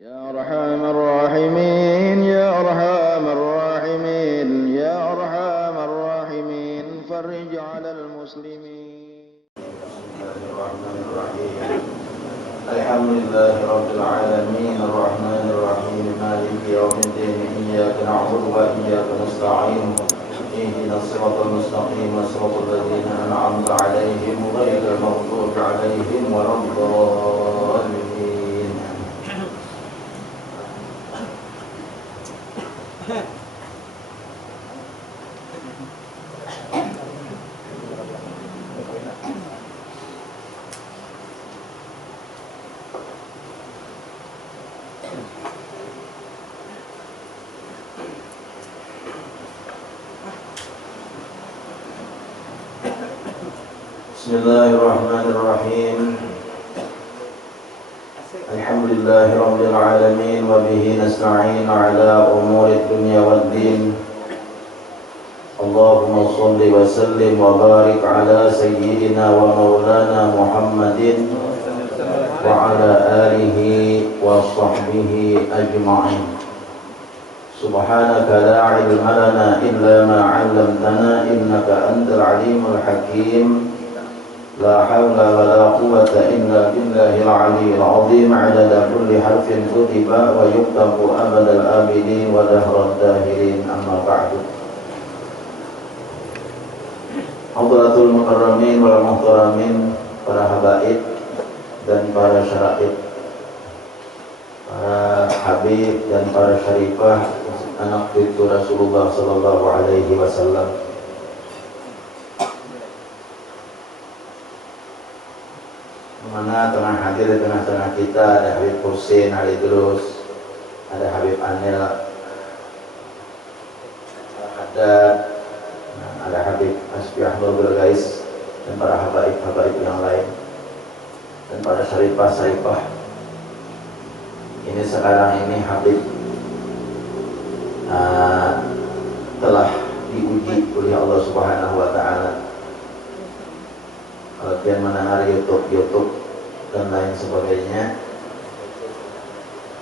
يا أرحم الراحمين يا أرحم الراحمين يا أرحم الراحمين فرج على المسلمين. الرحمن الرحيم الحمد لله رب العالمين الرحمن الرحيم مالك يوم الدين إياك نعبد وإياك نستعين اهدنا الصراط المستقيم صراط الذين أنعمت عليهم غير المغضوب عليهم ولا الضالين. Bismillahirrahmanirrahim. Alhamdulillahi rabbil alamin wa bihi nasta'in ala umuri dunya waddin. Allahumma shalli wa sallim wa barik ala sayyidina wa maulana Muhammadin wa ala alihi wa sahbihi ajma'in. Subhanaka la ilma lana illa ma 'allamtana innaka antal alimul hakim. لا حول ولا قوة إلا بالله العلي العظيم عدد كل حرف كتب ويكتب أبد الآبدين ودهر الداهرين أما بعد. Hadratul mukarramin wal muhtaramin, para habaib dan para syaraib, para habib dan para syarifah anak cucu Rasulullah sallallahu alaihi wasallam. Mana tengah hadir di tengah-tengah kita ada Habib Husin, Ali Idrus, ada Habib Anil, ada Habib Asfi Ahmad Gais, dan para habaib yang lain, dan para syarifah. Ini sekarang ini Habib telah diuji oleh Allah Subhanahu Wa Taala. Kalian mendengar YouTube dan lain sebagainya.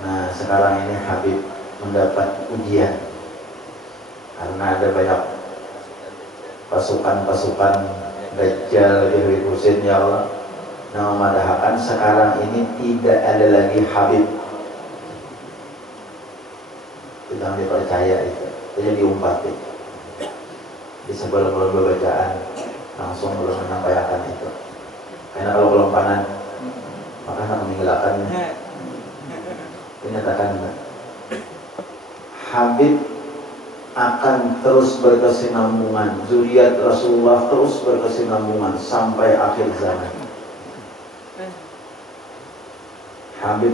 Nah, sekarang ini Habib mendapat ujian karena ada banyak pasukan Dajjal di Habib Husin, ya Allah. Nah, memadahkan sekarang ini tidak ada lagi Habib. Tidak dipercaya itu jadi diumpatin di sebelum bacaan langsung belum menyampaikan itu. Karena kalau belum panen maka akan meninggalkannya. Dinyatakan Habib akan terus berkesinambungan, zuriat Rasulullah terus berkesinambungan sampai akhir zaman.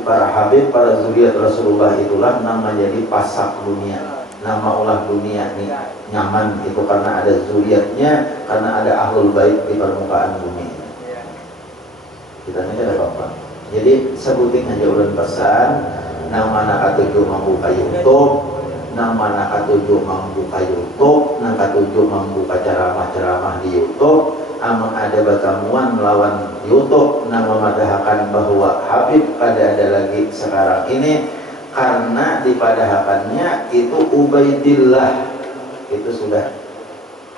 Para zuriat Rasulullah itulah nama jadi pasak dunia. Nama ulah dunia ini nyaman itu karena ada zuriatnya, karena ada ahlul bait di permukaan bumi. Kita ini ada apa? Jadi sebutin aja ulang pesan. Nama nak tujuh membuka YouTube, nama nak tujuh membuka YouTube, nak tujuh membuka ceramah di YouTube. Amun ada batamuan melawan YouTube, nama memadahkan bahwa Habib pada ada lagi sekarang ini. Karena dipadahakannya itu Ubaidillah, itu sudah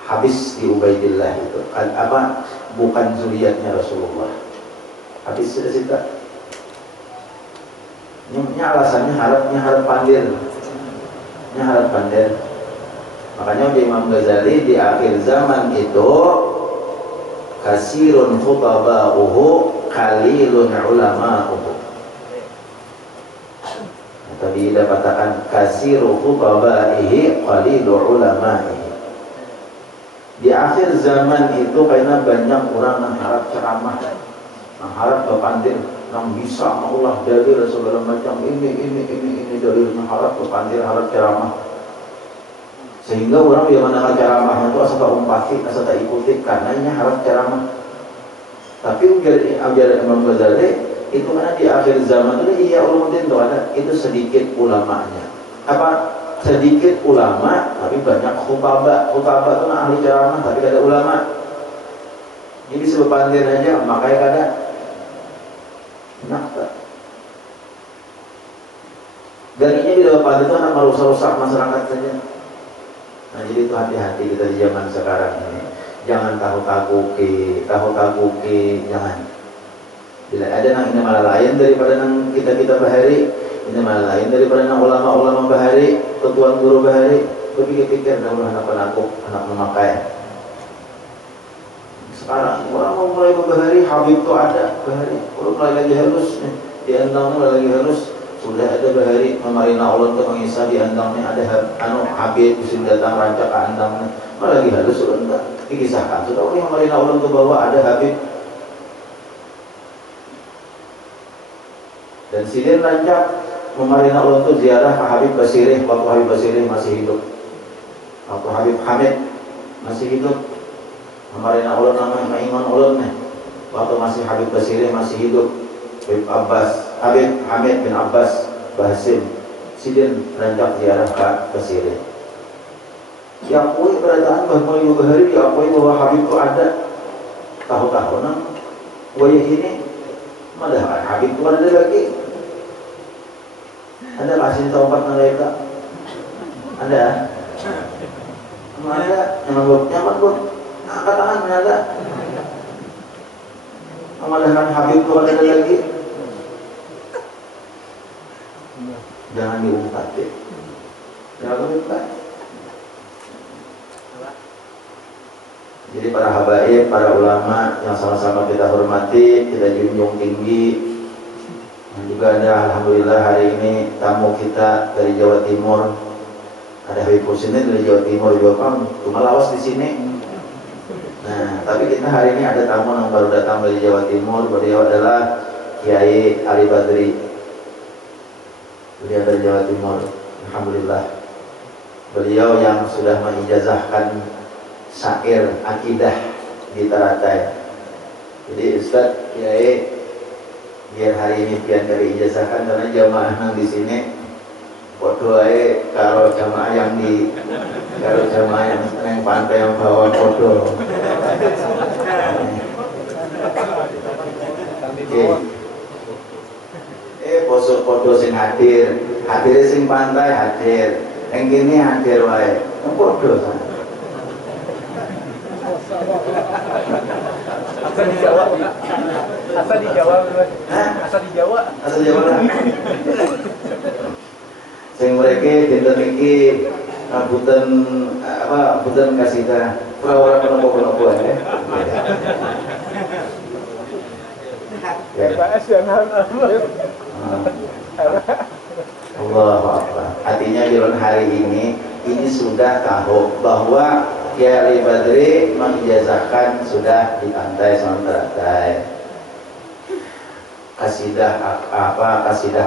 habis di Ubaidillah itu kan apa, bukan zuriatnya Rasulullah, habis sudah sita. Ini alasannya harap pandir, makanya Imam Ghazali di akhir zaman itu kasirun khutaba'uhu qalilun ulama'uhu. Tadi dikatakan kasiru khutaba'ihi qalilu ulama'ihi. Di akhir zaman itu karena banyak orang yang harap ceramah, yang harap berpandir, yang bisa mengulah dalil segala macam ini dalilnya, harap berpandir, harap ceramah. Sehingga orang yang mendengar ceramah itu asal umpati, asal tak ikuti karenanya harap ceramah. Tapi ujar Imam Ghazali itu karena di akhir zaman itu ulumuddin itu ada, itu sedikit ulamanya. Sedikit ulama tapi banyak khutbah itu ahli ceramah tapi tidak ada ulama. Jadi sebepandir aja makanya kada nak. Gantinya di depan itu anak merusak-rusak masyarakat saja. Nah jadi itu hati-hati kita di zaman sekarang ini. Jangan tahu-takuki, jangan. Bila ada nang ini malah lain daripada nang kita bahari, ini malah lain daripada nang ulama-ulama bahari, ketuan guru bahari. Pikir-pikir dahulu anak memakai. Sekarang orang mau mulai bahari, Habib itu ada bahari. Kalau mulai lagi halus, di Andang mulai lagi halus. Sudah ada bahari memarina ulun ke mengisah di Andangnya ada Habib sudah datang rancak ke Andangnya. Malah lagi halus sudah enggak dikisahkan. Sudah oleh memarina ulun ke bawah ada Habib. Dan sidin rancak memarina ulun itu ziarah ke Habib Basirih waktu Habib Basirih masih hidup. Waktu Habib Hamid masih hidup. Memarina ulun namanya Maimun ulun waktu masih Habib Basirih masih hidup. Habib Hamid bin Abbas Bahasim sidin rancak ziarah ke Sirih. Diakui keberadaan Mbah Mulyo Bahari, diakui bahwa Habib itu ada. Tahu-tahu nang wayah ini malah Habib itu ada lagi. Ada kasih tempat malaikat. Ada. Ada nyaman pun angkat tangan ada. Malahan Habib itu ada lagi. Jangan diungkap ya. Jangan diungkap. Jadi para habaib, para ulama yang sama-sama kita hormati, kita junjung tinggi. Dan juga ada alhamdulillah hari ini tamu kita dari Jawa Timur. Ada Habib Husin dari Jawa Timur juga kan, cuma lawas di sini. Nah, tapi kita hari ini ada tamu yang baru datang dari Jawa Timur. Beliau adalah Kiai Ali Badri. Beliau dari Jawa Timur, alhamdulillah. Beliau yang sudah mengijazahkan syair akidah di Taratai. Jadi Ustaz Kiai biar hari ini pian dari ijazahkan karena jamaah nang di sini foto ae karo jamaah yang pantai yang bawa foto. Foto sing hadir sing pantai hadir, yang gini hadir wae, foto. Asal di Jawa. Asal di Jawa. Asal di Jawa. Asal Jawa lah. Sing mereka dinten iki punten kasida ora kenapa-kenapa ya. Bahas yang Allahu Akbar. Artinya jalan hari ini sudah tahu bahwa Kiai Badri mengijazahkan sudah di pantai Taratai. Kasidah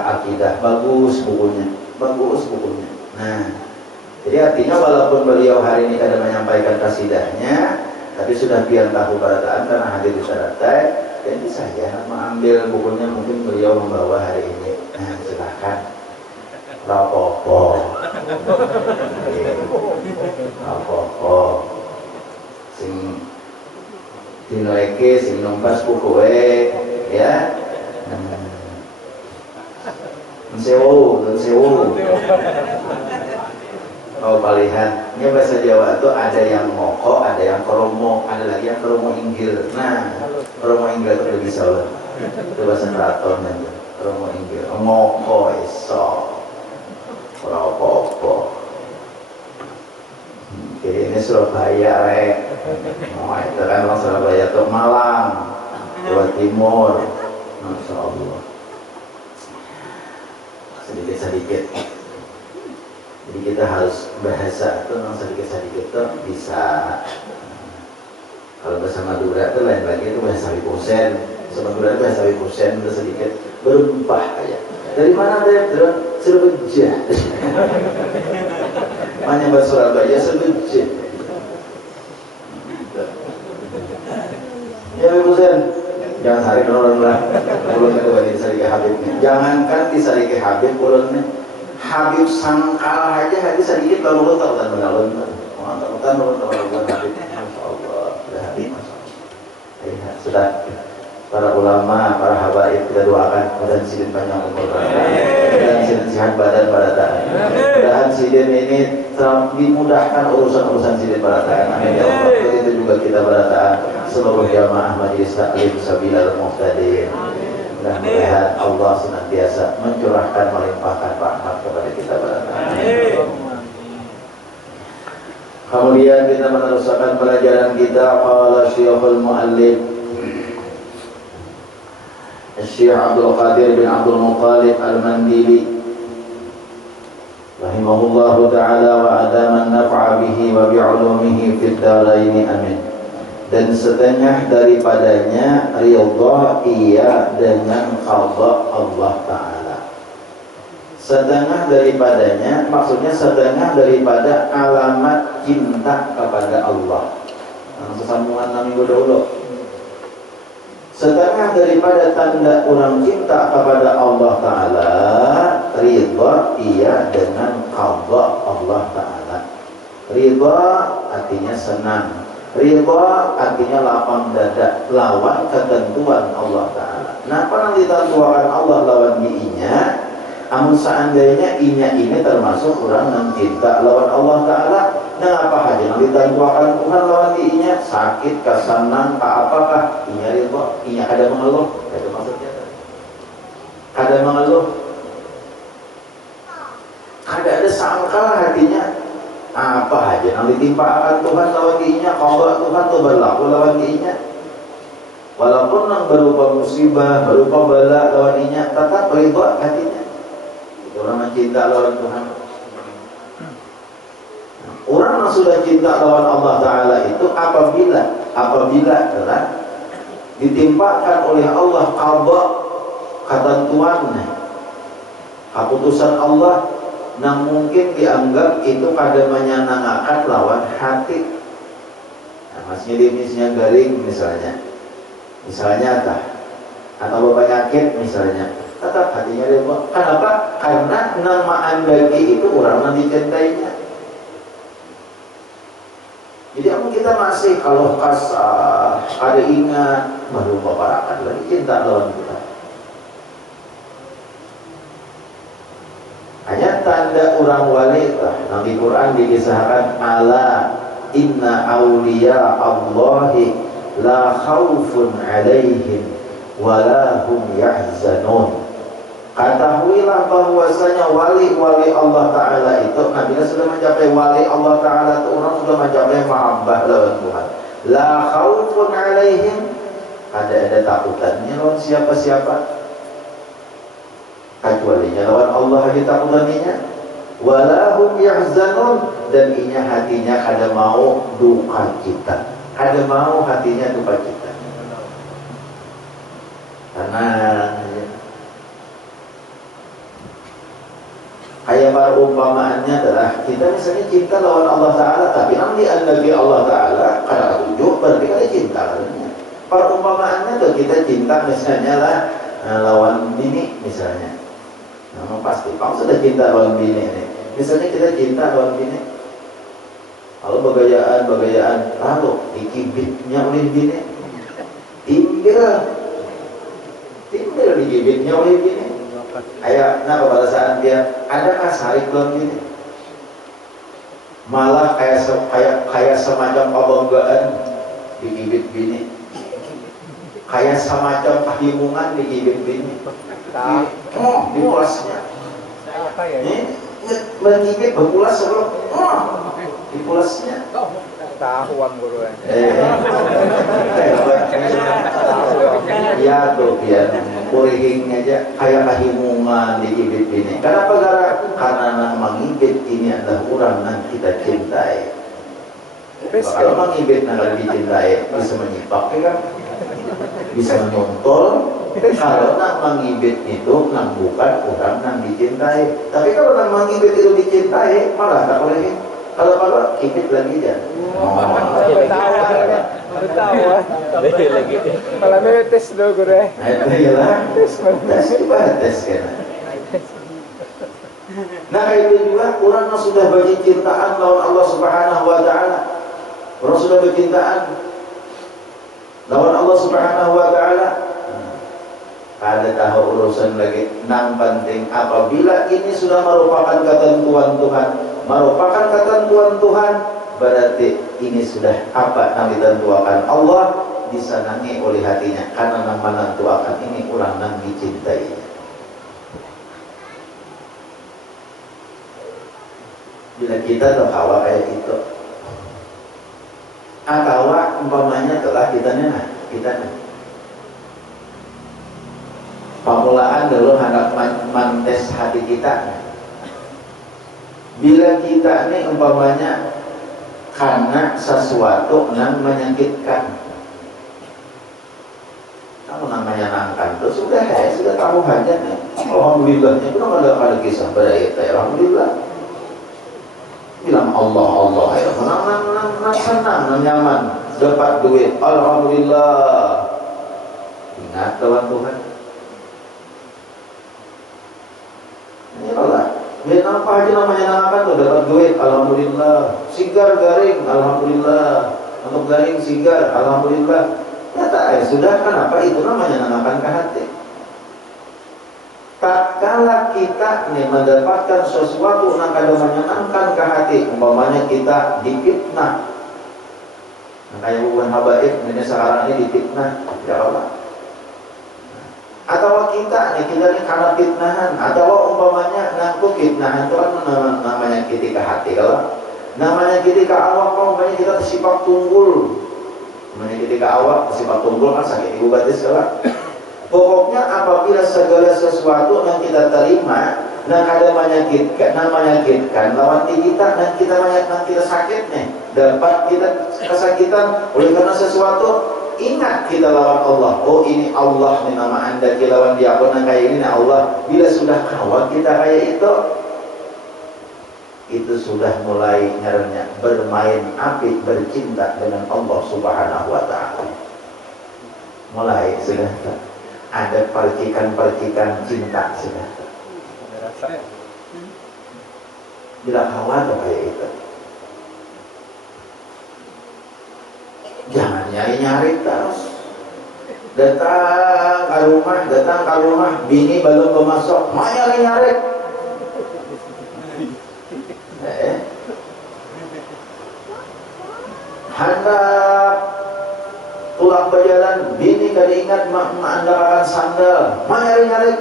akidah bagus bukunya. Nah, jadi artinya walaupun beliau hari ini kadang menyampaikan kasidahnya, tapi sudah biar tahu barataan karena hadir di Taratai. Jadi saya mengambil bukunya, mungkin beliau membawa hari ini. Nah, silahkan. Rapopo. Sing dinoeke sing numpas bukuwe ya. Sewu. Oh palihan. Ini bahasa Jawa itu ada yang moko, ada yang kromo, ada lagi yang kromo inggil. Nah, kromo inggil itu lebih salah. Itu bahasa keraton aja. Kromo inggil. Moko iso. Rapopo. Oke, ini Surabaya rek. Oh, itu kan orang Surabaya itu Malang, Jawa Timur. Masya Allah. Sedikit-sedikit. Jadi kita harus bahasa itu sedikit-sedikit itu bisa. Kalau bahasa Madura itu lain lagi, itu bahasa Wiposen. Bahasa Madura itu bahasa Wiposen itu sedikit berempah aja. Dari mana dia? Surabaya. Mana bahasa Surabaya Surabaya. Ya Wiposen. Jangan sarik orang lah. Ulun itu bagi sarik Habib. Jangankan disariki Habib ulun. Habib sangkal aja hadis sedikit baru tahu kan mengalun. Tahu Habib. Masya Allah. Sudah Habib. Sudah. para ulama, para habaib kita doakan mudah-mudahan sidin panjang umur, mudah-mudahan sidin sehat badan barataan, mudah-mudahan sidin ini dimudahkan urusan-urusan sidin barataan. Amin ya Allah. Begitu juga kita barataan seluruh jamaah majelis taklim sabilal muhtadin. Mudah-mudahan Allah senantiasa mencurahkan melimpahkan rahmat kepada kita barataan. Kemudian kita meneruskan pelajaran kita. Qala Syekhul Muallif Syekh Abdul Qadir bin Abdul Muttalib Al-Mandili rahimahullahu ta'ala wa adaman naf'a bihi wa bi'ulumihi fid dharaini amin. Dan setengah daripadanya ridha ia dengan qada Allah Ta'ala. Setengah daripadanya maksudnya setengah daripada alamat cinta kepada Allah. Sesambungan minggu dahulu. Setengah daripada tanda orang cinta kepada Allah Ta'ala ridha ia dengan qada Allah Ta'ala. Ridha artinya senang, ridha artinya lapang dada lawan ketentuan Allah Ta'ala. Nah, pernah ditentukan Allah lawan diinya. Amun seandainya inya ini termasuk orang yang cinta lawan Allah Ta'ala, nah apa aja yang ditentukan Tuhan lawan diinya, sakit, kesenang, apakah inya ridha, inya kada mengeluh, itu maksudnya. Kada mengeluh, kada ada sangkal hatinya, apa aja yang ditimpakan Tuhan lawan diinya, kalau Tuhan itu berlaku lawan diinya. Walaupun yang berupa musibah, berupa bala lawan diinya, tetap ridha hatinya. Orang yang cinta lawan Tuhan. Orang yang sudah cinta lawan Allah Ta'ala itu apabila telah ditimpakan oleh Allah qada ketentuannya, keputusan Allah yang mungkin dianggap itu kada menyenangkan lawan hati. Nah, maksudnya definisinya garing misalnya atau penyakit misalnya, tetap hatinya ridha. Kenapa? Karena namaan bagi itu orang yang dicintainya. Jadi kita masih kalau kasar, ada ingat, baru paparakan lagi cinta lawan kita. Hanya tanda orang wali lah. Nanti Quran dikisahkan ala inna awliya Allahi la khawfun alaihim wala hum yahzanun. Ketahuilah bahwasanya wali-wali Allah Ta'ala itu, Nabi sudah mencapai wali Allah Ta'ala itu orang sudah mencapai mahabbah lawan Tuhan. La khawfun alaihim, ada takutannya lawan siapa-siapa kecualinya lawan Allah aja takutannya. Wala hum yahzanun, dan inya hatinya kada mau duka cita, kada mau hatinya duka cita. Karena kayak perumpamaannya adalah kita misalnya cinta lawan Allah Ta'ala, tapi nanti Nabi Allah Ta'ala karena tujuh berarti kita cinta lawannya. Perumpamaannya tuh kita cinta misalnya lah lawan bini misalnya. Nah, pasti kamu sudah cinta lawan bini nih. Misalnya kita cinta lawan bini, lalu bagayaan lalu dikibitnya oleh bini, timbul digibitnya oleh bini. Nah pada saat dia adakah sarik lawan bini, malah kayak semacam kebanggaan digibit bini, kayak semacam kehimungan digibit bini. Di pulasnya menggigit berpulas sebelum di pulasnya tahuan guru ya tuh biar kurihing aja kayak kehimungan digigit ini. Kenapa? Karena yang mengibit ini adalah orang yang kita cintai. Kalau mengibit yang dicintai bisa menyipak kan, bisa menyuntul. Kalau yang mengibit itu yang bukan orang yang dicintai. Tapi kalau yang mengibit itu dicintai malah tak boleh. Kalau kibit lagi aja. Ketawa. Lagi. Kalau mau tes dulu guru. Itu ialah tes coba tes kan. Nah itu juga orang yang sudah bercintaan lawan Allah Subhanahu Wa Taala. Orang sudah bercintaan lawan Allah Subhanahu Wa Taala. Ada tahu urusan lagi. Nang penting apabila ini sudah merupakan ketentuan Tuhan, merupakan ketentuan Tuhan, berarti ini sudah apa yang ditentukan Allah disenangi oleh hatinya, karena nang menentukan ini ulang nang dicintai. Bila kita terhawa kayak itu, akawa umpamanya telah kita pamulaan dulu hendak mentes hati kita. Bila kita ini umpamanya karena sesuatu yang menyakitkan, kamu namanya nangkan itu sudah tahu aja nih. Alhamdulillahnya itu ada kisah berita. Alhamdulillah. Bilang Allah ya, senang, nyaman, dapat duit. Alhamdulillah. Ingat lawan Tuhan. Ini Allah. Biar apa aja namanya nangkan tuh dapat duit. Alhamdulillah. Sigar garing. Alhamdulillah. Untuk garing sigar. Alhamdulillah. Ya sudah, kenapa itu namanya nangkan ke hati. Tak kala kita nih mendapatkan sesuatu yang kada menyenangkan ke hati, umpamanya kita difitnah. Nah, kayak bukan habaib ini sekarang ini difitnah, ya Allah. Atau kita nih karena fitnahan, atau umpamanya ngaku fitnahan itu kan namanya kita ke hati. Kalau namanya kita ke awak, umpamanya kita tersifat tunggul. Namanya kita ke awak tersifat tunggul kan sakit ibu batis kalau. Pokoknya apabila segala sesuatu yang kita terima yang ada menyakitkan lawan kita, dan kita sakit nih, dapat kita kesakitan oleh karena sesuatu, ingat kita lawan Allah. Oh ini Allah nih, nama anda kita lawan dia pun kayak ini Allah. Bila sudah kawan kita kayak itu sudah mulai nyerenya bermain api bercinta dengan Allah Subhanahu wa Ta'ala. Mulai sudah ada percikan-percikan cinta sudah. Bila khawatir kayak itu, jangan nyari-nyari terus. Datang ke rumah, bini belum memasok, mau nyari-nyari. Hendak pulang berjalan, bini kada ingat mengandalkan sandal, nyari-nyari.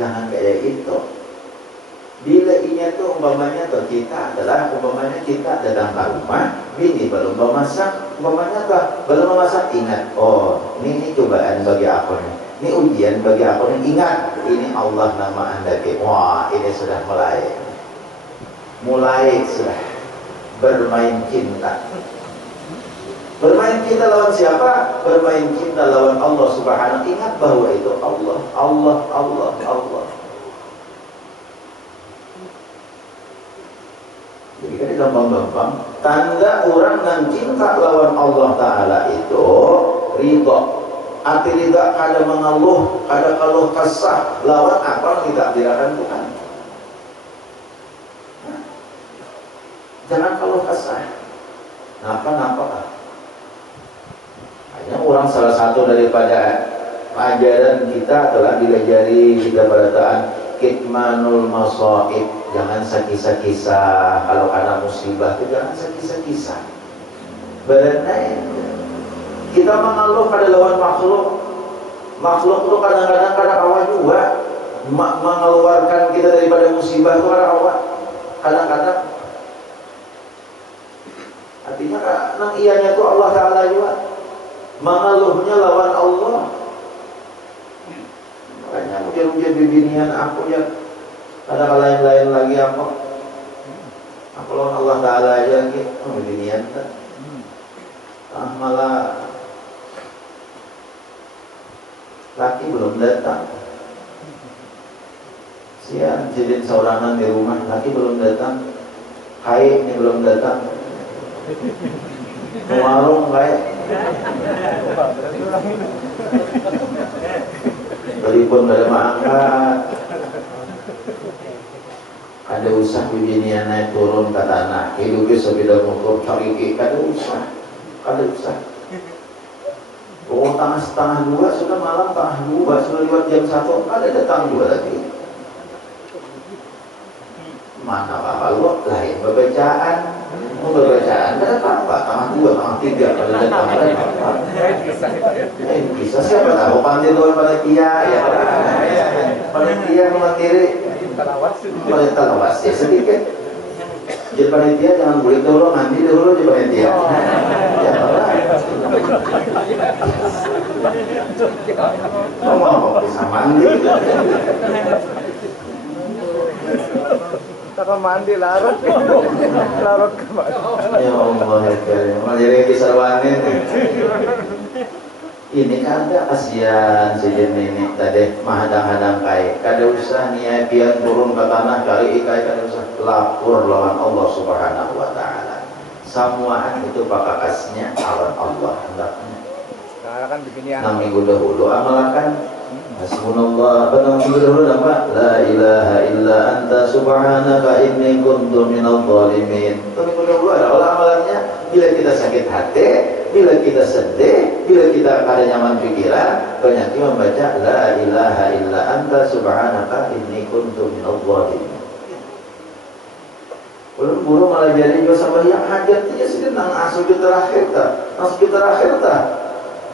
Jangan kayak itu. Bila ini tuh umpamanya tuh kita adalah umpamanya kita datang ke rumah, bini belum memasak, umpamanya tuh belum memasak, ingat, oh ini cobaan bagi aku nih, ini ujian bagi aku nih. Ingat, ini Allah nama anda. Wah, ini sudah mulai sudah bermain cinta. Bermain cinta lawan siapa? Bermain cinta lawan Allah Subhanahu. Ingat bahwa itu Allah. Jadi kan gampang-gampang. Tanda orang yang cinta lawan Allah Ta'ala itu ridha. Arti ridha kada mengeluh, kada keluh kesah lawan apa yang ditakdirkan Tuhan. Jangan keluh kesah. Napa. Hanya orang salah satu daripada ajaran kita telah dilajari kita pada kitmanul masaib. Jangan sakisah-kisah. Kalau ada musibah itu jangan sakisah-kisah. Berenai kita mengeluh pada lawan makhluk itu kadang-kadang awal juga mengeluarkan kita daripada musibah itu awal kadang-kadang. Artinya nang ianya itu Allah Ta'ala juga mengeluhnya lawan Allah. Makanya mungkin bibinian aku ya ada lain-lain lagi apa. Aku lawan Allah Ta'ala aja gitu. Bibinian kan malah laki belum datang. Siang jadiin saurangan di rumah, laki belum datang. Hai ini belum datang. Warung kayak telepon dari angkat. Ada usah bibinian naik turun ke tanah, hidupnya sebeda mukur cari kada usah. Oh setengah dua, sudah malam setengah dua, sudah lewat jam 1, ada datang dua lagi. Mana kalau lain bacaan, mau bacaan ada apa? Tengah dua, tengah tiga, kalau datang ada apa? Bisa siapa tahu pantai doa panitia ya kan? Panitia mandiri, panitia lawas ya sedikit. Jadi panitia jangan boleh dulu, mandi dulu di panitia. Ya mau bisa mandi. Kita mandi larut kemana? Ya Allah ya Karim, jadi kisarwanin. Ini kan ada kasihan sejen ini tadi mahadang-hadang kai. Kada usah nih pian turun ke tanah cari ikai, kada usah lapor lawan Allah Subhanahu wa taala. Semuaan itu pakakasnya lawan Allah hendaknya. Sekarang kan begini ya. Minggu dahulu amalkan Hasbunallah, apa minggu dahulu nama la ilaha illa anta subhanaka inni kuntu minadh dhalimin. Minggu dahulu adalah amalannya bila kita sakit hati, bila kita sedih, bila kita ada nyaman pikiran, banyak membaca la ilaha illa anta subhanaka inni kuntu minadh dhalimin. Buru malah jadi juga sama yang hajatnya sedih nang asujud terakhir ta.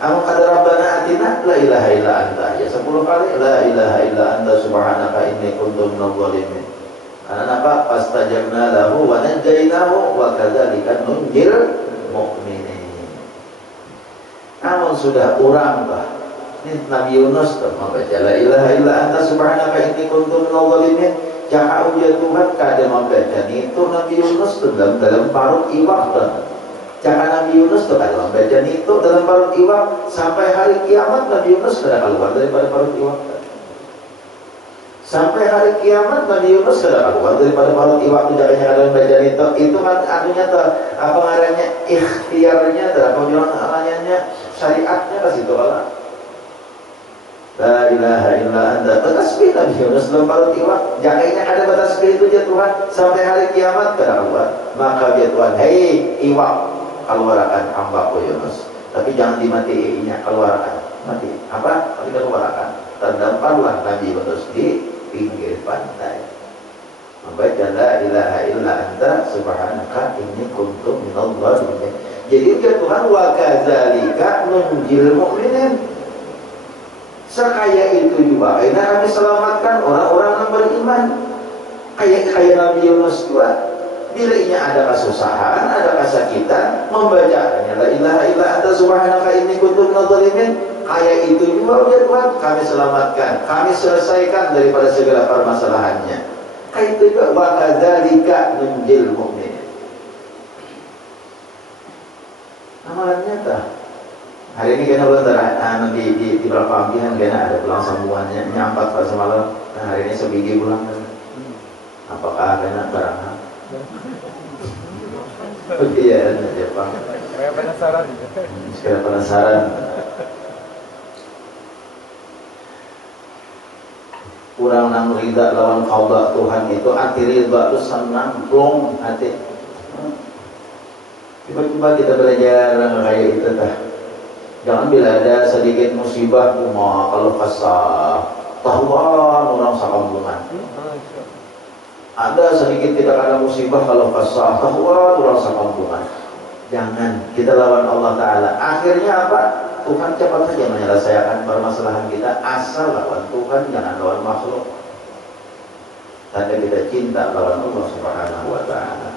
Amu kata Rabbana atina la ilaha illa anta ya 10 kali la ilaha illa anta subhanaka inni kuntu minadh dhalimin. Karena apa? Fastajabna lahu wa najjaynahu wa kadzalika nunjil mu'minin. Namun sudah kurang bah. Ini Nabi Yunus membaca la ilaha illa anta subhanaka inni kuntu minadh dhalimin. Jangan ujian Tuhan kada membaca itu Nabi Yunus dalam parut iwak. Jangan Nabi Yunus kada membaca itu dalam parut iwak sampai hari kiamat. Nabi Yunus kada keluar daripada parut iwak. Sampai hari kiamat Nabi Yunus kada keluar daripada parut iwak. Jangannya kada membaca itu kan artinya apa ngarannya ikhtiarnya, apa bilang namanya syariatnya ke situ Allah. La ilaha illa anta. Bertasbih Nabi Yunus dalam parut iwak. Jangannya ada bertasbih itu ya Tuhan sampai hari kiamat kada keluar. Maka ya Tuhan, hei iwak, keluarkan hambaku Yunus. Tapi jangan dimatiinya, keluarkan. Mati. Apa? Mati keluarkan. Terdamparlah Nabi Yunus di pinggir pantai. Membaca la ilaha illa anta subhanaka inni kuntu minadh dhalimin. Jadi ya Tuhan wa kadzalika nunjil mu'minin. Sekaya itu juga karena kami selamatkan orang-orang yang beriman. Kayak Nabi Yunus juga. Bila ini ada kesusahan, ada kesakitan, membacanya la ilaha illa anta subhanaka inni kuntu minadh dhalimin. Kayak itu juga ya Tuhan, kami selamatkan, kami selesaikan daripada segala permasalahannya. Kayak itu juga wa kadzalika nunjil mu'minin. Amalannya dah. Hari ini kena bulan darah di beberapa panggilan kena ada pulang sambungannya nyampat pada semalam. Nah hari ini sebiji pulang. Apakah kena barang? Iya, ya Pak. Saya penasaran. Saya penasaran. Kurang nang rida lawan qada Tuhan itu hati rida itu senang plong hati. Tiba-tiba kita belajar kayak itu dah. Jangan bila ada sedikit musibah cuma kalau kasar tahuan orang sakampungan. Ada sedikit tidak ada musibah kalau kasar tahuan orang sakampungan. Jangan, kita lawan Allah Ta'ala. Akhirnya apa? Tuhan cepat saja menyelesaikan permasalahan kita. Asal lawan Tuhan, jangan lawan makhluk. Tanda kita cinta lawan Allah Subhanahu wa Ta'ala.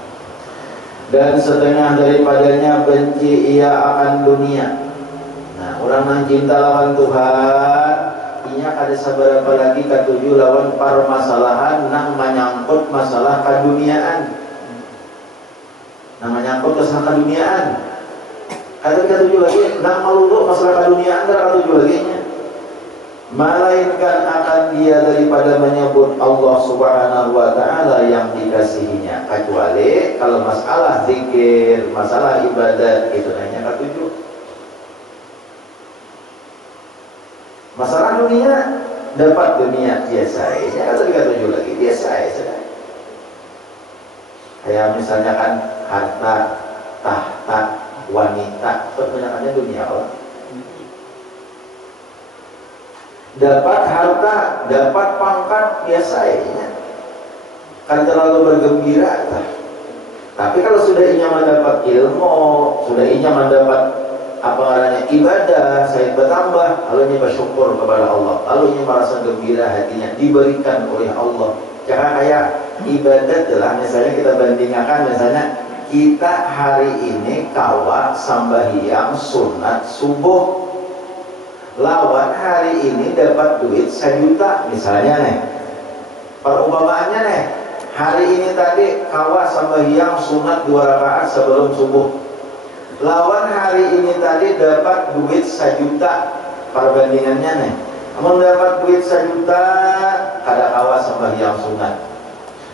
Dan setengah daripadanya benci ia akan dunia. Nah, orang yang cinta lawan Tuhan, inya ada seberapa lagi ketujuh lawan permasalahan nang menyangkut masalah keduniaan. Nang menyangkut masalah keduniaan. Ada ketujuh lagi nang melulu masalah keduniaan, ada ketujuh lagi nya. Melainkan akan dia daripada menyebut Allah Subhanahu wa Ta'ala yang dikasihinya, kecuali kalau masalah zikir, masalah ibadat itu hanya ketujuh. Masalah dunia dapat dunia biasa aja, atau dikatakan lagi biasa aja. Kayak misalnya kan harta, tahta, wanita, kebanyakannya dunia Allah. dapat harta, dapat pangkat, biasa ya, kan terlalu bergembira. Tapi kalau sudah inya mendapat ilmu, sudah inya mendapat apa namanya ibadah, saya bertambah, lalu inya bersyukur kepada Allah, lalu inya merasa gembira hatinya diberikan oleh Allah. Jangan kayak ibadat lah, misalnya kita bandingkan, misalnya kita hari ini kawat sambahyang sunat subuh, lawan hari ini dapat duit 1 juta misalnya nih, perumpamaannya nih, hari ini tadi kawat sambahyang sunat 2 rakaat sebelum subuh, lawan hari ini tadi dapat duit 1 juta, perbandingannya nih, mendapat duit 1 juta kada kawat sambahyang sunat,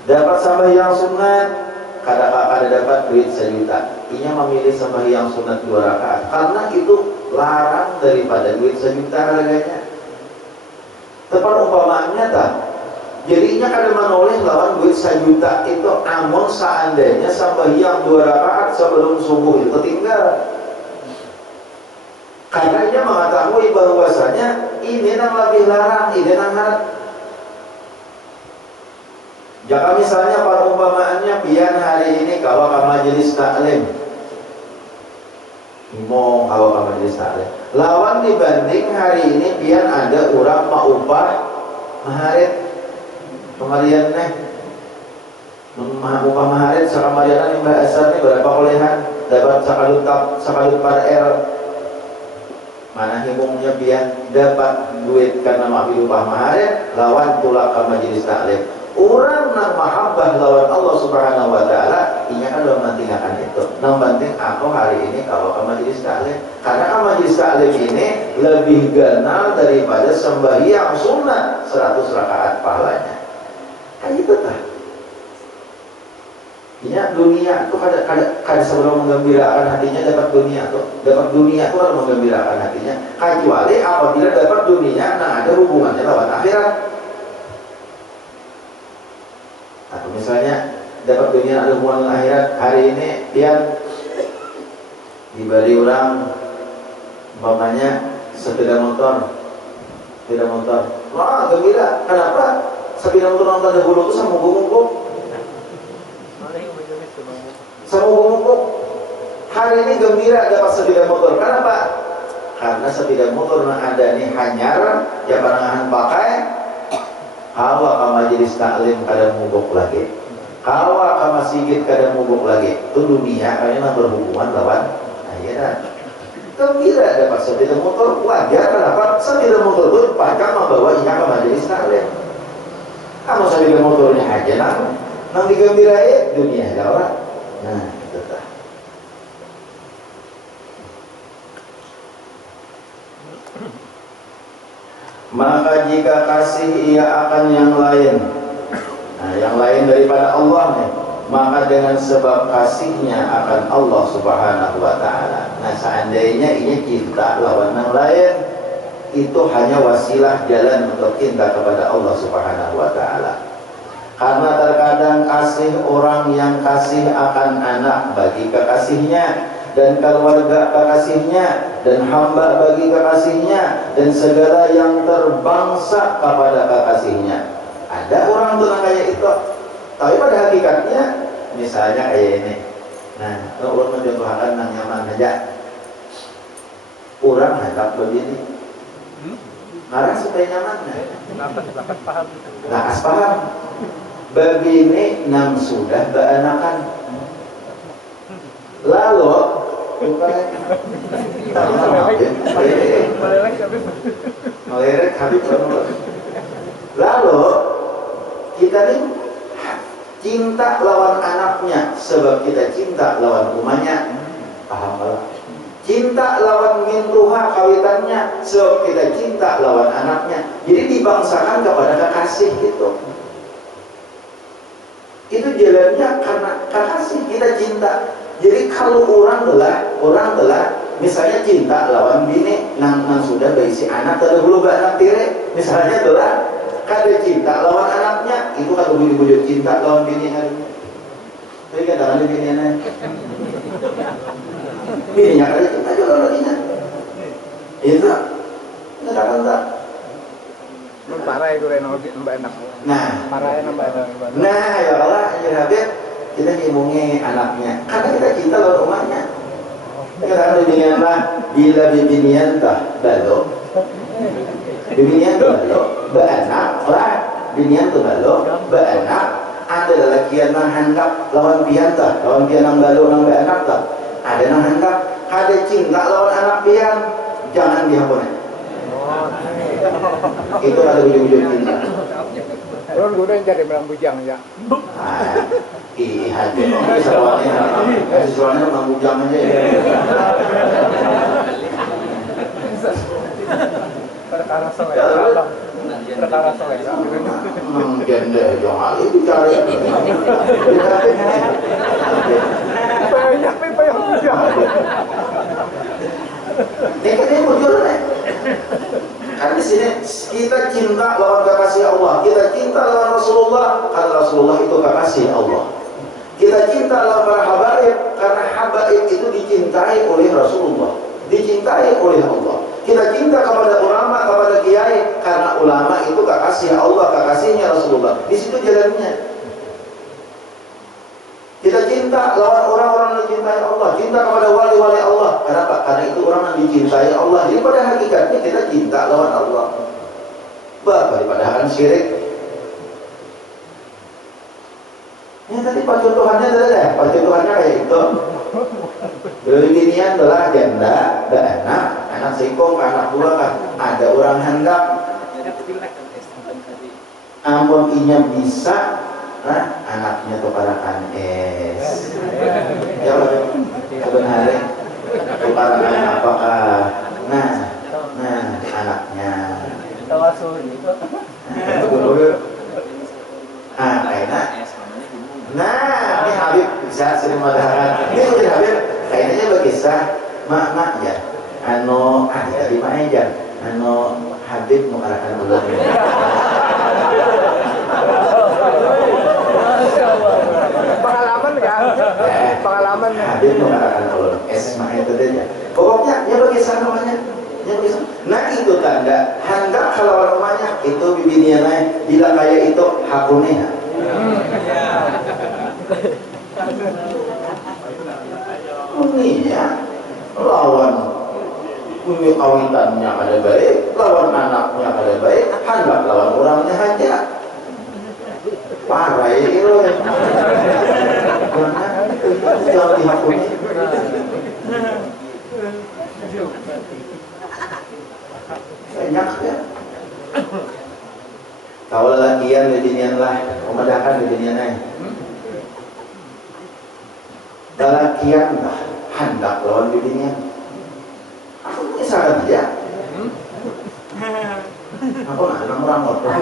dapat sambahyang sunat kada dapat duit 1 juta. Inya memilih sembahyang sunat 2 rakaat karena itu larang daripada duit 1 juta harganya. Tepat umpamaannya tak. Jadi inya kada menoleh lawan duit 1 juta itu, namun seandainya sembahyang 2 rakaat sebelum subuh itu tinggal. Karena inya mengetahui bahwasanya ini yang lebih larang, ini yang haram. Jika misalnya pada umpamaannya pian hari ini kawa ke majelis taklim, mau kawa ke majelis taklim, lawan dibanding hari ini pian ada orang mau upah maharit kemarian nih, upah maharit sekamarianan yang bahasa ini berapa kolehan dapat sakalut par mana himungnya pian dapat duit karena mabil upah maharit lawan tulak ke majelis taklim. Orang nak mahabbah lawan Allah Subhanahu wa taala, inya kan belum mantingakan itu. Yang penting aku hari ini kalau ke majelis taklim, karena majelis taklim ini lebih ganal daripada sembahyang sunat 100 rakaat pahalanya. Kayak itu tah. Inya dunia itu kada sebelum menggembirakan hatinya dapat dunia tuh. Dapat dunia itu kan menggembirakan hatinya. Kecuali apabila dapat dunia, nah ada hubungannya lawan akhirat. Atau misalnya dapat dunia ada hubungan dengan akhirat, hari ini dia diberi orang umpamanya sepeda motor, wah gembira, kenapa? Sepeda motor nonton dahulu itu sama mungkuk, hari ini gembira dapat sepeda motor, kenapa? Karena sepeda motor yang ada ini hanyar, ya barangan pakai. Kawa ke majelis taklim kada mubuk lagi, kawa ke masjid kada mubuk lagi. Itu dunia karena berhubungan lawan akhirat. Gembira dapat sepeda motor, wajar kenapa? Sepeda motor itu pakai membawa inya ke majelis taklim. Kamu sepeda motornya aja nang digembirain dunia ada orang. Nah itu tah. Maka jika kasih ia akan yang lain, nah yang lain daripada Allah nih, maka dengan sebab kasihnya akan Allah Subhanahu wa ta'ala. Nah seandainya ini cinta lawan yang lain, itu hanya wasilah jalan untuk cinta kepada Allah Subhanahu wa ta'ala. Karena terkadang kasih orang yang kasih akan anak bagi kekasihnya, dan keluarga kekasihnya, dan hamba bagi kekasihnya, dan segala yang terbangsa kepada kekasihnya. Ada orang tuh kayak itu, tapi pada hakikatnya misalnya kayak ini. Nah, kalau orang mencontohkan yang nyaman aja, orang hendak begini, marah supaya nyaman. Nah, paham. Begini nang sudah beanakan, lalu lalu kita nih cinta lawan anaknya sebab kita cinta lawan rumahnya, paham lah. Cinta lawan mintuha kawitannya sebab kita cinta lawan anaknya. Jadi dibangsakan kepada kekasih itu. Itu jalannya karena kekasih kita cinta. Jadi kalau orang telah misalnya cinta lawan bini nang sudah berisi anak terdahulu gak anak tire, misalnya telah kada cinta lawan anaknya, itu kan wujud cinta lawan bini harinya. Tapi katakan bininya bininya kada cinta juga lawan bininya. Itu katakan tak. Parah itu Reno mbak enak. Nah, Parahnya nambah enak. nah ya Allah, ya Habib, kita ngimungi anaknya. Karena kita cinta lawan rumahnya. Kita kan bibinian lah, bila bibinian tah balo. Bibinian tuh balo, beanak lah. Bibinian tuh balo, beanak. Ada lelakian nang handap lawan pian tah, lawan pian nang balo nang beanak tah. Ada nang handap, ada cinta lawan anak pian. Jangan dihapus. Itu ada ujung-ujung cinta. Ron gue udah jadi bilang bujang ya. Iya, soalnya bang bujang aja ya. Perkara soal perkara soal Gende jangan itu cari. banyak bujang. Ini muncul nih. Karena di sini kita cinta lawan kekasih Allah, kita cinta lawan Rasulullah karena Rasulullah itu kekasih Allah. Kita cinta lawan para habaib karena habaib itu dicintai oleh Rasulullah, dicintai oleh Allah. Kita cinta kepada ulama, kepada kiai karena ulama itu kekasih Allah, kekasihnya Rasulullah. Di situ jalannya. Kita cinta lawan orang-orang yang dicintai Allah, cinta kepada wali-wali Allah. Kenapa? Karena itu orang yang dicintai Allah. Jadi pada hakikatnya kita cinta lawan Allah. Daripada hal syirik. Ini tadi contohannya adalah contohannya kayak itu. Beginian adalah janda, anak singkong, anak dua kan. Ada orang hendak. Ampun inya bisa. Nah, anaknya tukarakan es. Ya, sebenarnya tukarakan apakah? Nah, anaknya. Tawasul itu. Kayaknya. Nah, ini Habib bisa sering mengatakan. Ini udah Habib, kayaknya berkisah mak ya. Tadi mak aja. Habib mengatakan belum. Pengalaman Habib mengatakan belum. Itu saja. Pokoknya yang berkisah namanya. Nah itu tanda hendak kalau rumahnya itu bibiniannya bila kaya itu hakunya. Uninya lawan uni kawitannya ada baik, lawan anaknya ada baik, hendak lawan orangnya aja. Parah itu. Yang dihakuni. Banyak ya. Kalau lagian bibinian lah, memedahkan bibiniannya. Dalakian lah, hendak lawan bibinian. Aku misalkan dia. Aku nggak orang ngotot.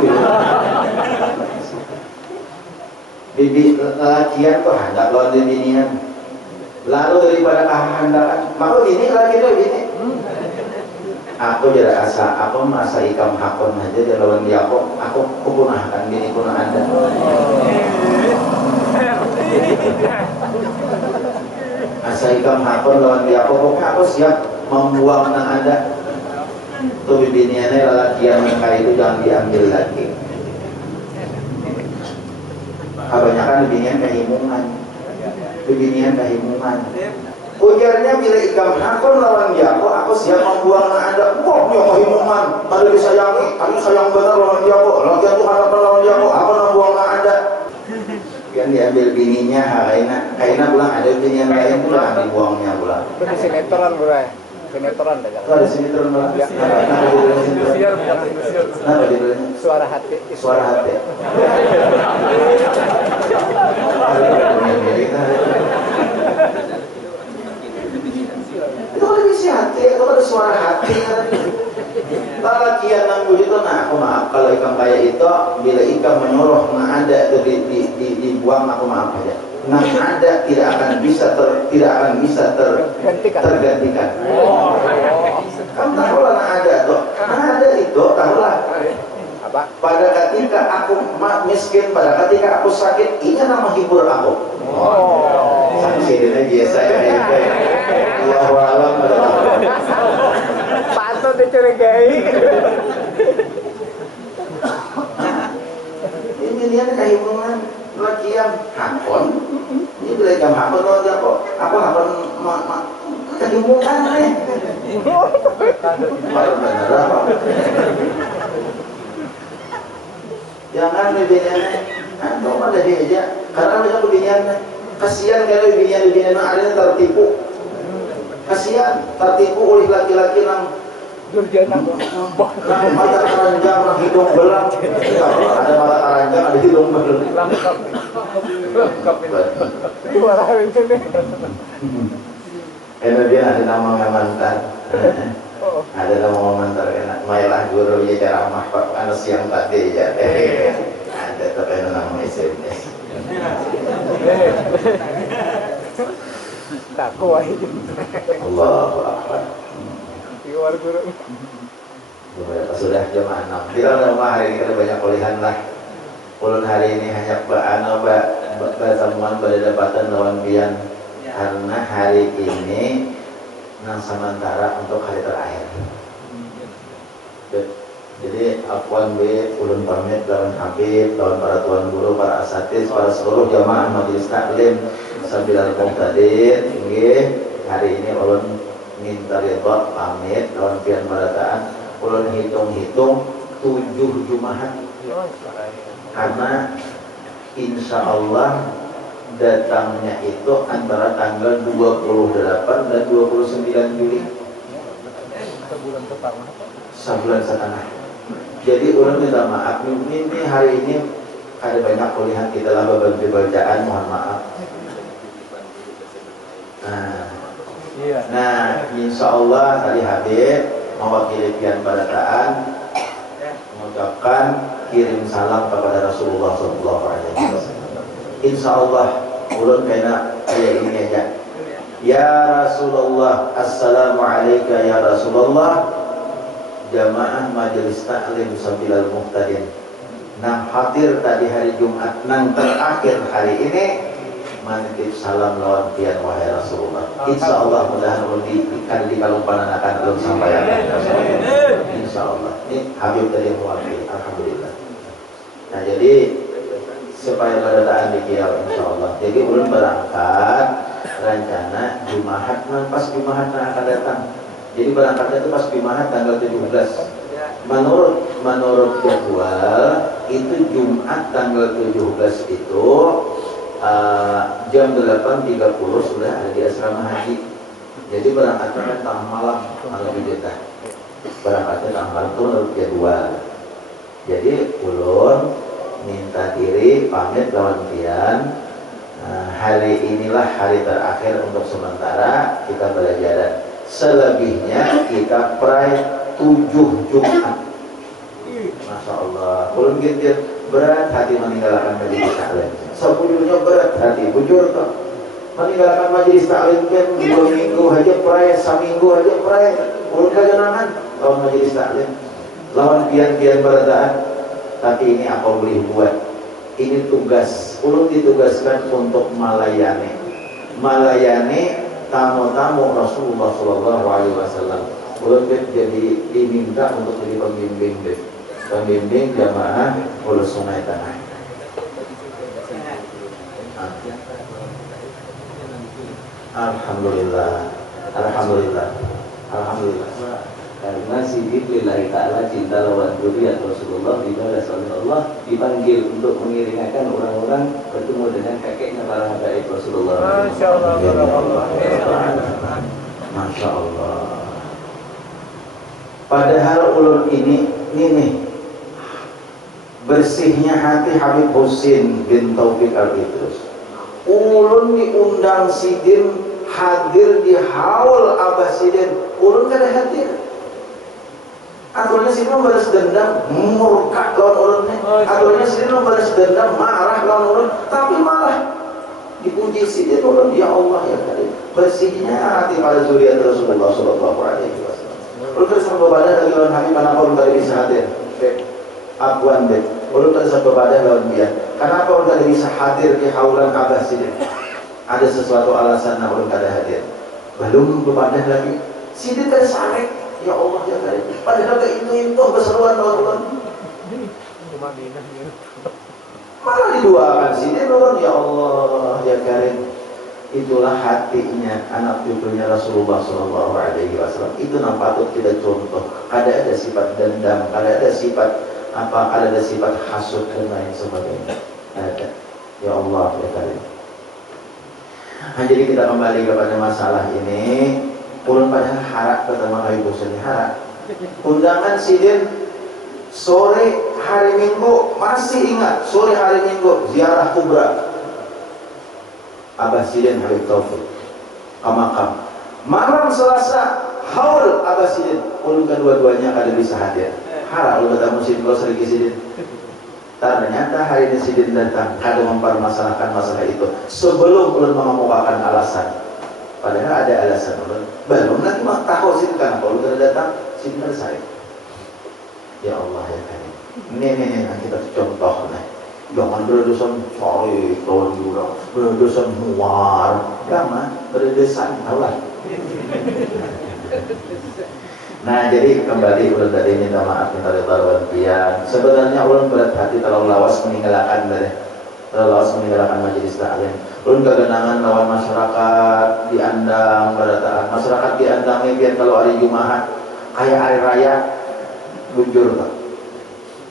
Bibi lakian tuh hendak lawan bibinian. Lalu daripada kehendakan, maka gini lagi tuh gini. Aku jadi asa, aku merasa ikam hakon aja jadi lawan dia aku punahkan gini punah anda. Asa ikam hakon lawan dia aku siap membuang nang anda. Tuh bibiniannya lelakian mereka itu jangan diambil lagi. Kebanyakan bibinian kehimungan. Ujarnya bila ikam hakon lawan dia aku siap membuang nang anda. Wah, dia kehimungan, ada disayangi, aku sayang benar lawan dia lakian tuh harapan lawan dia aku membuang nang anda. Yang diambil bininya, kaina pulang ada binian lain pulang dibuangnya pulang. Itu sinetron burai. Sinetron dah jangan. Ada sinetron pulang. Ya. Indosiar bukan Indosiar. Kenapa judulnya? Suara hati. Suara hati. Itu kan isi hati, itu kan suara hati. Lalakian nang itu, nah aku maaf kalau ikan kaya itu bila ikan menyuruh nah ada itu dibuang aku maaf aja. Nah ada tidak akan bisa tergantikan. Kamu tahulah nah ada tuh. Nah ada itu tahulah. Apa? Pada ketika aku miskin, pada ketika aku sakit, ini nama hibur aku. Saksinya biasa ya. Allahu a'lam. Patut dicurigai. jam hakon. Ini bila jam hakon lo aja kok. Apa hakon kejumukan nih? Baru bener apa? Jangan biniannya. Antum ada diajak. Karena mereka biniannya. Kasihan kalau binian ada yang tertipu. Kasihan tertipu oleh laki-laki yang Durjana mata keranjang, hidung belang. Ada mata keranjang, ada hidung belang. lengkap ini marahin ini. Dia ada nama mantan. Ada nama mantan enak. Mailah guru ya ceramah Pak anak siang tadi ya. Ada tapi nama SMS. Takut aja. Allahu Akbar. Keluar guru. Sudah jam 6. Kita hari ini kita banyak pilihan lah. Ulun hari ini hanya pertemuan berdebatan lawan bian karena hari ini nang sementara untuk hari terakhir. Jadi akuan B ulun pamit lawan Habib, lawan para tuan guru, para asatiz, para seluruh jamaah majelis taklim sambil muqtadir. Hari ini ulun minta ridha pamit lawan pian barataan. Ulun hitung-hitung 7 Jumaat. Karena insya Allah datangnya itu antara tanggal 28 dan 29 Juli. Sebulan pertama. Sebulan setengah. Jadi ulun minta maaf. Ini hari ini ada banyak kuliah kita lah bebantu bacaan, mohon maaf. Nah, insya Allah tadi Habib mewakili pian barataan mengucapkan kirim salam kepada Rasulullah SAW. Insya Allah ulun kena kayak ini aja. Ya Rasulullah, Assalamualaikum ya Rasulullah. Jamaah majelis taklim sambil muqtadin. Nang hadir tadi hari Jumat, nang terakhir hari ini. Manitip salam lawan pian wahai Rasulullah. Insya Allah mudah-mudahan ulun di kalumpan akan ulun sampaikan. Insya Allah. Ini Habib tadi mewakili. Alhamdulillah. Nah jadi supaya berataan di Kiau insya Allah. Jadi ulun berangkat rencana Jumaat, pas Jumaat akan datang. Jadi berangkatnya itu pas Jumaat tanggal 17. Menurut jadwal itu Jumat tanggal 17 itu jam 8.30 sudah ada di asrama haji. Jadi berangkatnya kan tengah malam di Jeddah. Berangkatnya tengah malam itu menurut jadwal. Jadi ulun minta diri pamit lawan pian. Hari inilah hari terakhir untuk sementara kita belajar. Selebihnya kita pray 7 Jumat. Masya Allah. Ulun gitu berat hati meninggalkan majelis taklim. Sebujurnya berat hati, bujur toh. Meninggalkan majelis taklim kan 2 minggu aja pray, seminggu aja pray. Ulun kajanangan lawan majelis taklim, lawan pian-pian berataan. Tapi ini apa boleh buat? Ini tugas. Ulun ditugaskan untuk melayani tamu-tamu Rasulullah SAW. Ulun jadi diminta untuk jadi pembimbing jamaah Hulu Sungai Tengah. Alhamdulillah. Karena sidik lillahi ta'ala cinta lawan zuriat Rasulullah dibalas oleh Allah, dipanggil untuk mengiringakan orang-orang bertemu dengan kakeknya para habaib Rasulullah. Masya Allah. Masya Allah. Padahal ulun ini nih bersihnya hati Habib Husin bin Taufik Al-Idrus. Ulun diundang sidin hadir di haul Abah Sidin. Ulun kada hadir. Aturannya sidin membalas dendam, murka lawan ulunnya. Aturannya sidin membalas dendam, marah lawan ulun. Tapi malah dipuji sidin ulun, ya Allah ya Karim. Bersihnya hati pada zuriat Rasulullah SAW. Ulun terus berbadan lagi lawan Habib, kenapa ulun tadi bisa hadir? Akuan deh, ulun tak bisa berbadah lawan dia. Kenapa ulun tak bisa hadir di haulan Abah Sidin? Ada sesuatu alasan ulun tak hadir. Belum berbadah lagi. Sidin tak sarek. Ya Allah ya Karim. Padahal ke itu berseruan lawan ulun. Malah didoakan sini turun, ya Allah ya Karim. Itulah hatinya anak cucunya Rasulullah SAW. Itu yang patut kita contoh. Ada sifat dendam, ada sifat apa, ada sifat hasud dan lain sebagainya. Ada. Ya Allah ya Karim. Nah, jadi kita kembali kepada masalah ini. Ulun pada harap pertama kali bosan harap. Undangan sidin sore hari Minggu, masih ingat sore hari Minggu ziarah kubra Abah Sidin Habib Taufik ke makam. Malam Selasa haul Abah Sidin, ulun kedua-duanya kada bisa hadir. Harap ulun ketemu Sidin kalau sering Sidin. Ternyata hari ini Sidin datang kada mempermasalahkan masalah itu sebelum ulun mengemukakan alasan. Padahal ada alasan ulun. Belum lagi mah tahu Sidin kan kalau ulun datang Sidin ada saya. Ya Allah ya Karim. Ini kita contoh nih. Jangan berdosan cari kawan jurang, berdosan muar, jangan berdosan awal. Nah jadi kembali ulun tadi minta maaf, minta lebar pian. Sebenarnya ulun berat hati terlalu lawas meninggalkan majelis taklim. Ulun kegenangan lawan masyarakat di Andang berataan. Masyarakat di Andang ini biar kalau hari Jumat kayak hari raya bujur tak.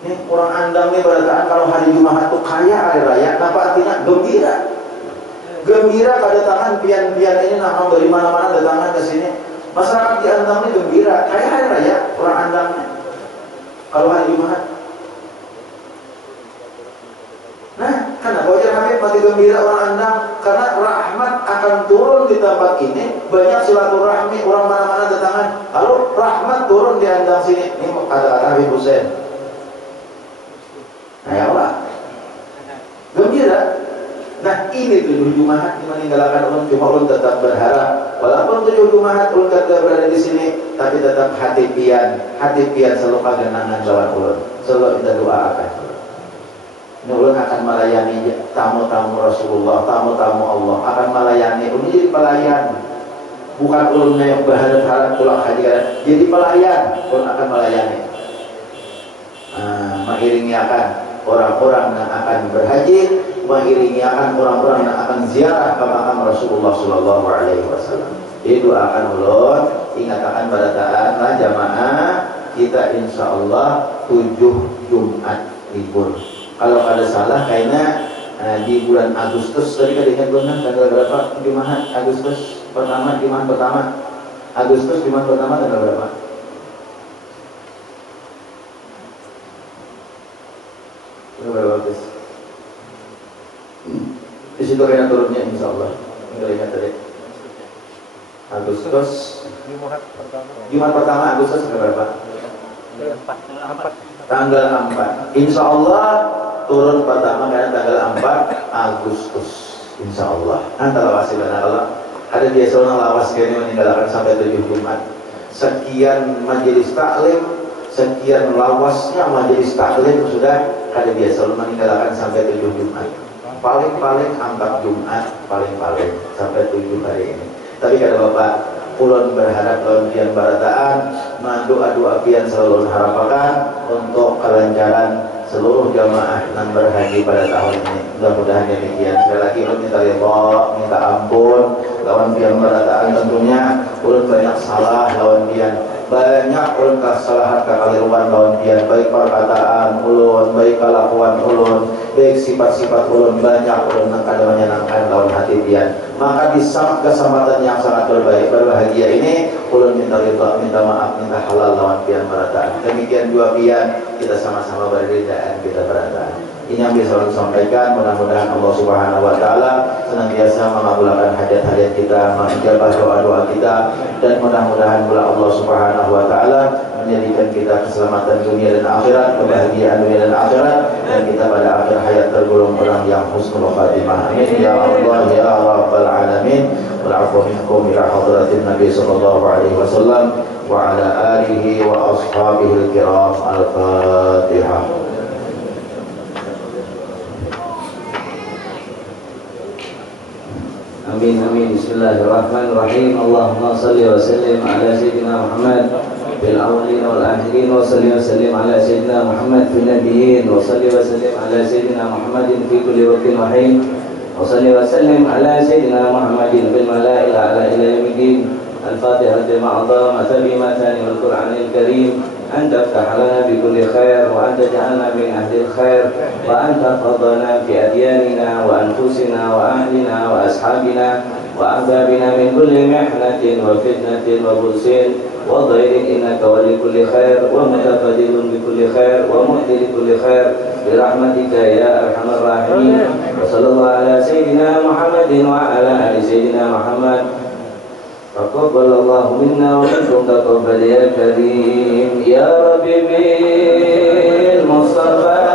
Ini orang Andang nih berataan kalau hari Jumat tuh kaya hari raya. Apa artinya? Gembira. Gembira kedatangan pian-pian ini nah dari mana-mana datangan ke sini. Masyarakat di Andang ini gembira. Kayak hari raya orang Andangnya. Kalau hari Jumat. Nah, kenapa wajar Habib mati gembira orang Andang? Karena rahmat akan turun di tempat ini. Banyak silaturahmi orang mana-mana datangan. Lalu rahmat turun di Andang sini. Ini kata-kata Habib Hussein. Nah ya Allah, gembira. Nah ini 7 Jumat meninggalkan ulun, cuma ulun tetap berharap walaupun 7 Jumat ulun tetap berada di sini, tapi tetap hati pian selalu kagenangan lawan ulun, selalu kita doakan. Ini ulun akan melayani tamu-tamu Rasulullah, tamu-tamu Allah, akan melayani. Ulun jadi pelayan, bukan ulun yang berharap pulang haji, jadi pelayan. Ulun akan melayani, mengiringi akan orang-orang yang akan berhaji, mengiringi akan orang-orang yang akan ziarah ke makam Rasulullah Sallallahu Alaihi Wasallam. Jadi doakan ulun, ingatkan pada taat jamaah kita insya Allah 7 Jumat libur. Kalau ada salah kayaknya di bulan Agustus tadi kada ingat bulan tanggal berapa Jumat Agustus pertama Jumat pertama Agustus Jumat pertama tanggal berapa? Berapa Agustus? Di situ kena turunnya insya Allah. Enggak ingat tadi. Agustus. Jumat pertama Agustus berapa? Tanggal 4. Insya Allah turun pertama karena tanggal 4 Agustus. Insya Allah. Antara wasih benar Allah. Ada biasa orang lawas kayaknya meninggalkan sampai 7 Jumat. Sekian majelis taklim, sekian lawasnya majelis taklim sudah ada biasa orang meninggalkan sampai 7 Jumat. Paling-paling 4 Jumat, paling-paling sampai 7 hari ini. Tapi kata Bapak, ulun berharap lawan pian barataan, doa-doa pian selalu harapakan untuk kelancaran seluruh jamaah yang berhaji pada tahun ini. Mudah-mudahan demikian. Sekali lagi ulun minta ridha, minta ampun lawan pian barataan. Tentunya ulun banyak salah lawan pian, banyak ulun kesalahan kekeliruan lawan pian, baik perkataan ulun, baik kelakuan ulun, baik sifat-sifat ulun, banyak ulun yang kada menyenangkan lawan hati pian. Maka di kesempatan yang sangat berbahagia ini ulun minta ridha, minta maaf, minta halal lawan pian barataan. Demikian dua pian kita sama-sama berbedaan, kita berataan. Ini yang bisa saya sampaikan. Mudah-mudahan Allah Subhanahu Wa Taala senantiasa mengabulkan hajat-hajat kita, menjawab doa-doa kita, dan mudah-mudahan pula Allah Subhanahu Wa Taala menjadikan kita keselamatan dunia dan akhirat, kebahagiaan dunia dan akhirat, dan kita pada akhir hayat tergolong orang yang husnul khatimah. Amin ya Allah ya Rabbal Alamin. Wal minkum ila hadratin Nabi sallallahu alaihi wasallam wa ala alihi wa ashabihi al-kiram. Al-Fatihah. Amin amin. Bismillahirrahmanirrahim. Allahumma salli wa sallim ala sayyidina Muhammad في الأولين والآخرين وصل وسلم على سيدنا محمد في النبيين وصل وسلم على سيدنا محمد في كل وقت وحين وصل وسلم على سيدنا محمد في الملائكة الأعلى إلى يوم الدين. الفاتحة مع عظمة بمتان والقرآن الكريم أن تفتح لنا بكل خير وأن تجعلنا من أهل الخير وأن تحفظنا في أدياننا وأنفسنا وأهلنا وأصحابنا وأحبابنا من كل محنة وفتنة وبؤس وضير إنك ولي كل خير ومتفضل بكل خير ومؤتي لكل خير برحمتك يا أرحم الراحمين. وصلى الله على سيدنا محمد وعلى آل سيدنا محمد. تقبل الله منا ومنكم تقبل يا كريم يا ربي بالمصطفى